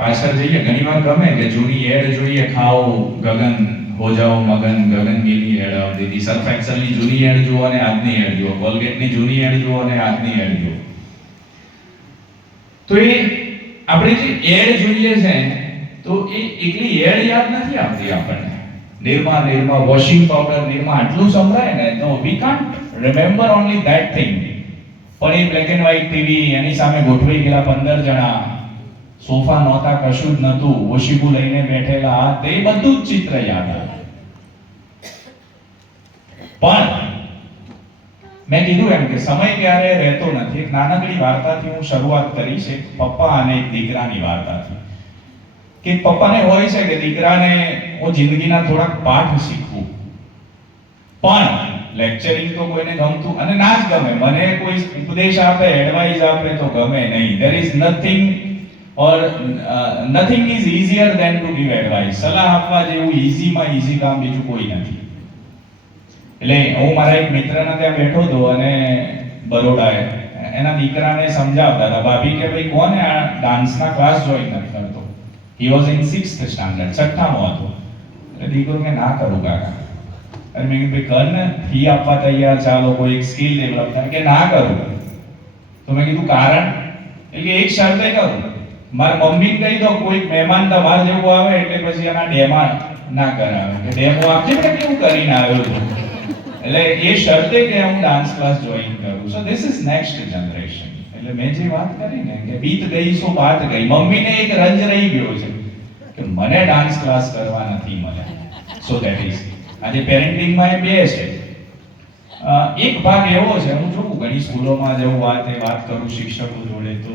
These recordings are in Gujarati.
પાછળ જઈએ ઘણીવાર ગમે કે જૂની એડ જોઈએ, ખાઓ ગગન હો જાઓ મગન, ગગનગીની એડ આવતી હતી. સર્ફ એક્સલની જૂની એડ જુઓ અને આજની એડ જુઓ, કોલગેટની જૂની એડ જુઓ અને આજની એડ જુઓ. તો એ આપણે જે એડ જોઈએ છે તો એ એકલી એડ યાદ નથી આવતી આપણને. નિરમા વોશિંગ પાવડર, નિરમા આટલું સંભળાય ને તો we can't remember only that thing. પણ એ બ્લેક એન્ડ વ્હાઇટ ટીવી, એની સામે ગોઠવાઈ ગયેલા 15 જણા, સોફા નહોતા, કશું જ નહોતું, ઓશીબુ લઈને બેઠેલા, તે બધું જ ચિત્ર યાદ આવે. પણ મેં કીધું એમ કે સમય ક્યારે રહેતો નથી. એક નાનકડી વાર્તાથી હું શરૂઆત કરીશ, એક પપ્પા અને એક દીકરાની વાર્તાથી. કે પપ્પાને હોય છે કે દીકરાને હું જિંદગીના થોડાક પાઠ શીખવું, પણ લેક્ચરિંગ તો કોઈને ગમતું અને ના જ ગમે. મને કોઈ ઉપદેશ આપે, એડવાઇસ આપે તો ગમે નહીં. there is nothing or nothing is easier than to give advice. સલાહ આપવા જેવું ઈઝીમાં ઈઝી કામ બીજું કોઈ નથી. એટલે હું મારા એક મિત્રના ત્યાં બેઠો હતો અને બરોડાએ એના દીકરાને સમજાવતા હતા. ભાભી કે ભાઈ કોને આ ડાન્સના ક્લાસ જોઈન નથી કરતો. he was in 6th standard, છઠ્ઠામાં હતો. એટલે દીકરો કે ના કરું કાકા. અને મેં કીધું કર ને, ફી આપવા તૈયાર, ચાલો કોઈ એક સ્કિલ ડેવલપ થાય. કે ના કરું. તો મેં કીધું કારણ? એટલે એક શરતે કરું, મારા મમ્મી કહી દો કોઈ મહેમાન તમાર જેવું આવે એટલે પછી એના ડેમા ના કરાવે કે ડેમો આપજે કે કેવું કરીને આવ્યો છું. એટલે એ શરતે કે હું ડાન્સ ક્લાસ જોઈન કરું. So this is next generation. એટલે મેં જે વાત કરી ને કે બીત ગઈ સો બાત ગઈ. મમ્મીને એક રંજ રહી ગયો છે કે મને ડાન્સ ક્લાસ કરવા નથી મળ્યા. સો ધેટ ઇઝ આજે પેરેન્ટિંગમાં એ બે છે. એક ભાગ એવો છે, હું જોઉં ઘણી સ્કૂલોમાં જવું, વાત કરું શિક્ષકો જોડે, તો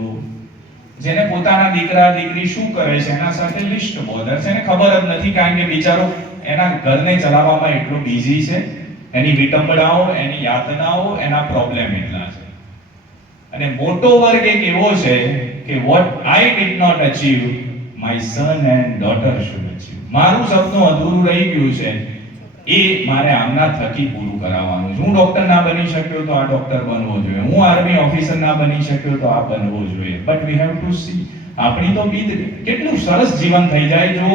જેને પોતાના દીકરા દીકરી શું કરે છે એના સાથે લિસ્ટ બોર્ડર છે, એને ખબર જ નથી. કારણ કે બિચારો એના ઘરને ચલાવવામાં એટલો બિઝી છે. એની વિટંબણાઓ, એની યાતનાઓ, એના પ્રોબ્લેમ એટલા છે. અને મોટો વર્ગ એક એવો છે કે what I did not achieve, my son and daughter should achieve. મારું સપનું અધૂરું રહી ગયું છે, એ મારે આમના થકી પૂરું કરાવવાનું છે. હું ડોક્ટર ના બની શક્યો તો આ ડોક્ટર બનવો જોઈએ, હું આર્મી ઓફિસર ના બની શક્યો તો આ બનવો જોઈએ. But we have to C આપણી તો બીત કેટલું સરસ જીવન થઈ જાય જો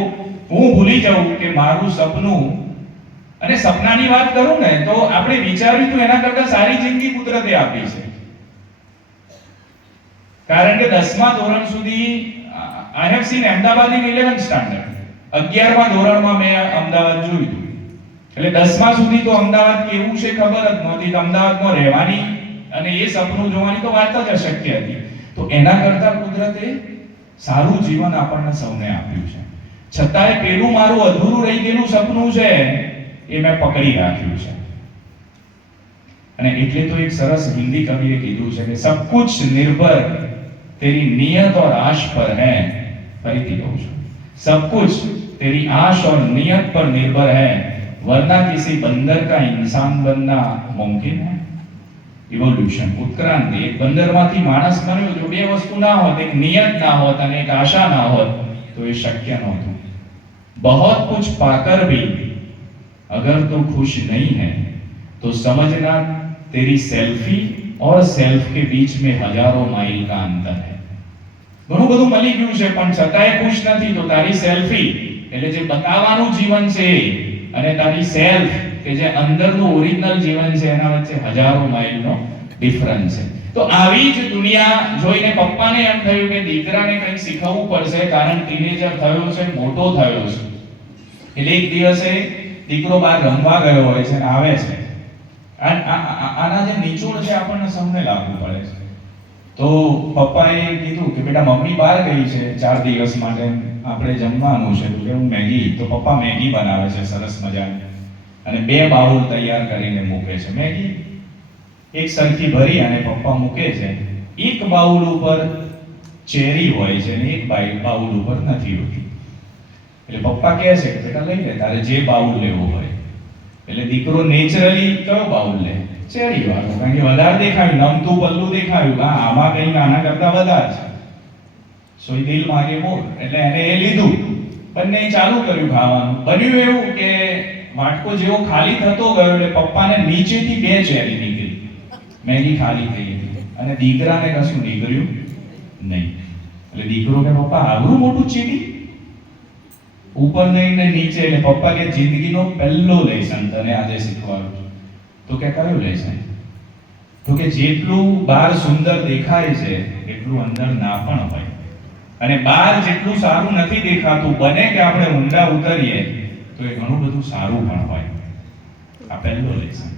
હું ભૂલી જાઉં કે મારું સપનું. અને સપનાની વાત કરું ને તો આપણે વિચાર્યું તો એના કરતા સારી જિંદગી કુદરતે આપી છે. કારણ કે 10મા ધોરણ સુધી I have seen Ahmedabad in 11th standard. 11મા ધોરણમાં મેં અમદાવાદ જોયું. એટલે 10મા સુધી તો અમદાવાદ કેવું છે ખબર જ નહોતી. અમદાવાદમાં રહેવાની અને એ સપનું જોવાની તો વાત જ અશક્ય હતી. તો એના કરતા કુદરતે સારું જીવન આપણને સૌને આપ્યું છે. છતાંય પેલું મારું અધૂરું રહી ગયેલું સપનું છે એ મેં પકડી રાખ્યું છે. અને એટલે તો એક સરસ હિન્દી કવિએ કીધું છે કે સબ કુછ નિર્ભર તેરી નિયત और आश पर है. ફરીથી કહું છું, सब कुछ तेरी आश और नियत पर निर्भर है, वरना किसी बंदर का इंसान बनना मुमकिन है. इवोल्यूशन उत्क्रांति. एक बंदरમાંથી માણસ બન્યો. જો બે વસ્તુ ના હોત, એક નિયત ના હોત અને એક આશા ના હોત તો એ શક્ય નહોતું. बहुत कुछ पाकर भी अगर तू खुश नहीं है तो समझना तेरी सेल्फी और सेल्फ के बीच में हजारों माइल का अंतर है. ઘણું બધું મળી ગયું છે પણ છતાંય ખુશ નથી તો તારી સેલ્ફી એટલે જે બતાવવાનું જીવન છે અને તારી સેલ્ફ કે જે અંદરનું ઓરિજિનલ જીવન છે એના વચ્ચે હજારો માઇલનો ડિફરન્સ છે. તો આવી જ દુનિયા જોઈને પપ્પાને એમ થયું કે દીકરાને કંઈક શીખવવું પડશે, કારણ ટીનેજર થયો છે, મોટો થયો છે. એટલે એક દિવસે દીકરો બહાર રમવા ગયો હોય છે અને આવે છે. આના જે નિચોડ છે આપણને સૌને લાગુ પડે છે. તો પપ્પાએ કીધું કે બેટા મમ્મી બહાર ગઈ છે 4 દિવસ માટે, આપણે જમવાનું છે. તો કે હું મેગી. તો પપ્પા મેગી બનાવે છે સરસ મજાની અને 2 બાઉલ તૈયાર કરીને મૂકે છે. મેગી એક સરખી ભરી અને પપ્પા મૂકે છે. એક બાઉલ ઉપર ચેરી હોય છે અને એક બાઉલ ઉપર નથી હોતી. એટલે પપ્પા કહે છે કે બેટા લઈ લે, તારે જે બાઉલ લેવો હોય. એટલે દીકરો નેચરલી કયો બાઉલ લે? ચેરી વાળો. કારણ કે વધારે દેખાયું, નમતું પલ્લું દેખાયું, આમાં કંઈ આના કરતા વધારે છે. સોય દિલ માગે મોર. એટલે એને એ લીધું, બંને ચાલુ કર્યું ખાવાનું. બન્યું એવું કે વાટકો જેવો ખાલી થતો ગયો એટલે પપ્પાને નીચેથી 2 ચેરી નીકળી. મેગી ખાલી થઈ ગઈ અને દીકરાને કશું નીકળ્યું નહીં. એટલે દીકરો કે પપ્પા આવડું મોટું ચીટિંગ, ઉપર નહીં ને નીચે. એટલે પપ્પા કે જિંદગીનો પહેલો લેસન તને આજે શીખવાડું છું. તો કે કયો લેસન? તો કે જેટલું બહાર સુંદર દેખાય છે એટલું અંદર ના પણ હોય, અને બહાર જેટલું સારું નથી દેખાતું, બને કે આપણે ઊંડા ઉતરીએ તો એ ઘણું બધું સારું પણ હોય. આ પહેલો લેસન.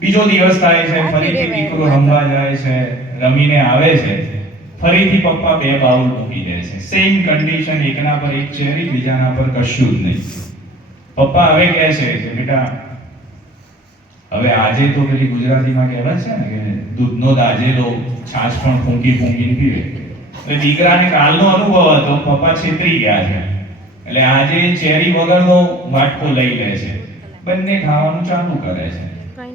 બીજો દિવસ થાય છે, ફરીથી દીકરો રમવા જાય છે, રમીને આવે છે, ફરીથી પપ્પા 2 બાઉલ મૂકી દે છે. સેમ કન્ડિશન, એકના પર એક ચેરી, બીજાના પર કશું જ નહીં. પપ્પા હવે કહે છે કે બેટા હવે આજે તો પેલી ગુજરાતીમાં કહેવાય છે ને કે દૂધનો દાજેલો છાશ પણ ફૂંકી ફૂંકીને પીવે. એટલે દીકરાને કાલનો અનુભવ હતો, પપ્પા છેતરી ગયા છે, એટલે આજે ચેરી વગરનો વાટકો લઈ લે છે, બંને ખાવાનું ચાલુ કરે છે.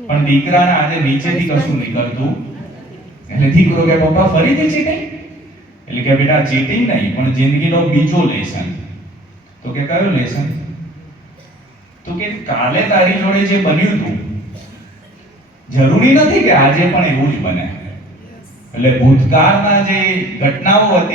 પણ દીકરાને આજે નીચેથી કશું નીકળતું. એટલે દીકરો કે પપ્પા ફરીથી ચીટિંગ? એટલે કે બેટા ચીટિંગ નહીં, પણ જિંદગીનો બીજો લેસન. તો કે કયો લેસન? તો કે કાલે તારી જોડે જે બન્યું હતું જરૂરી નથી કે આજે પણ એવું જ બને. એટલે ભૂતકાળના જે ઘટનાઓ હતી